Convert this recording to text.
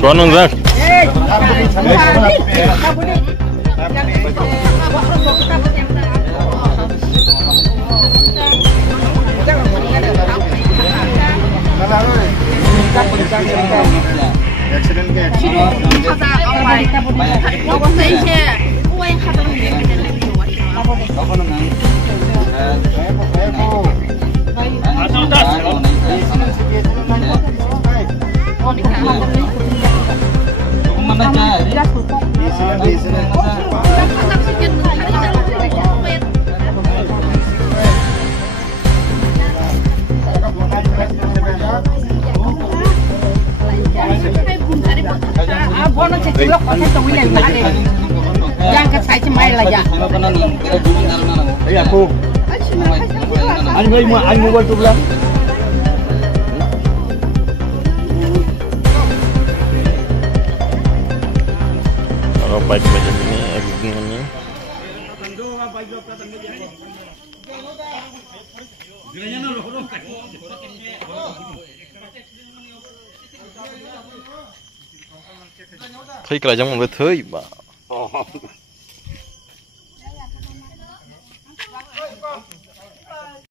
Konon Zak. Yang ke saya cemai lah ya. Iya aku. Anh mua tu lah. Kalau baik macam ini editingannya. Thấy cái là trong một cái thứ mà